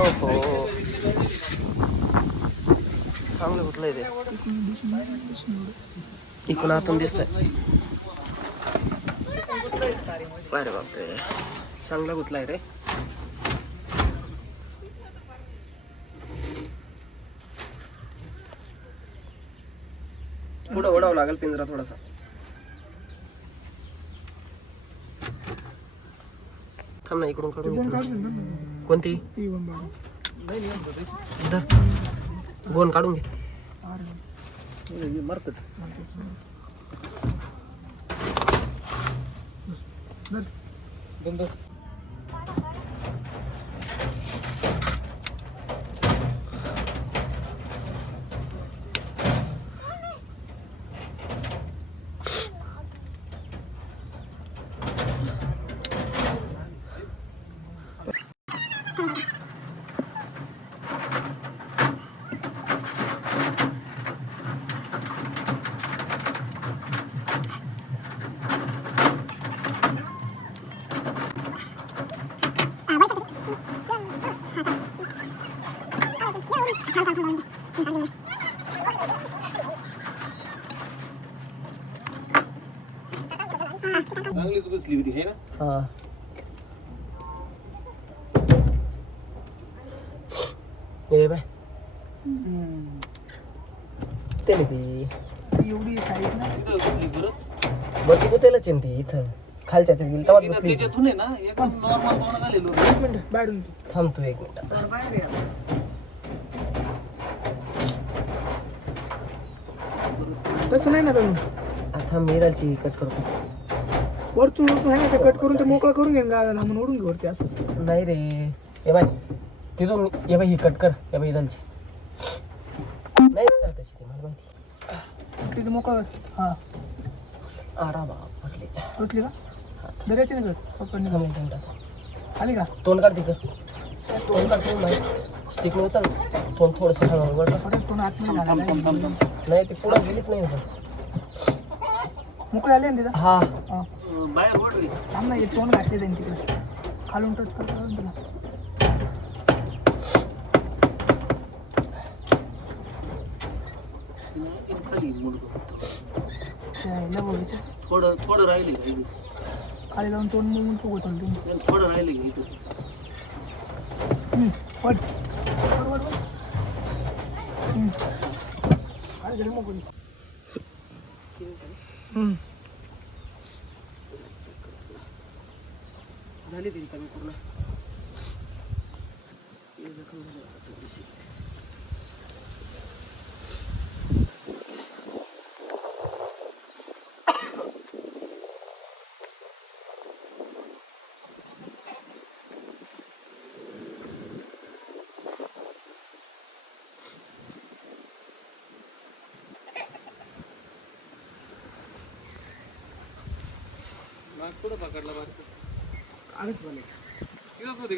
हो हो चांगलं कुठलंय ते? इकडून आतून दिसतंय. अरे बापरे. चांगला गुतलाय रे. पुढं ओढावं लागेल पिंजरा थोडासा. थांब ना इकडून काढून घेतो. कोणती धर. गोण काढून घे चांगलीच बसली होती हे ना? हा. ये बाय. ती एवढी साईज ना? तिथं बसली बरं. वरती कुठेलाच आहे ना ती इथं. खालच्या गेली त्याच्यातून आहे ना एकदम नॉर्मल तोंड घालेलं होतं एक मिनिट बाहेरून थांब तू एक मिनिट. तसं नाही ना तुम्ही आता मिराची कट करतो वरतून वरतून आहे ना ते कट करून ते मोकळं करून घेईन गावाला म्हणून ओढून घे वरती असं. नाही रे. ये बाय तिथून ये बाय ही कट कर. या बाई इथलची नाही नाही तशी ती मला माहिती. तिथे मोकळं हां. आरा बाप म्हटले तुटली का? दर्याची नाही थांब एक मिनिट आता. आली का? तोंड काढ तिचं. तोंड काढ तोंड नाही स्टिक न उचल. तोंड थोडंसं हळूहळू वर टाक. परत तोंड आतमध्ये घालायला नाही ती पुढं गेलीच नाही अजून. मोकळे आले ना तिथं? हा. हां. बाहेर ओढली थांब ना हे तोंड घातले जाईन तिकडे. खालून टच करतो ना तुला खाली बघायचं थोडं थोडं राहिले? खाली जाऊन तोंड मग फुगत तुम्ही थोडं राहिले? पट. काय मग. झाली ती कमी पूर्ण जखम झाली नाक कुठं पकडला बारकं? आधीच म्हणे तिथंच होती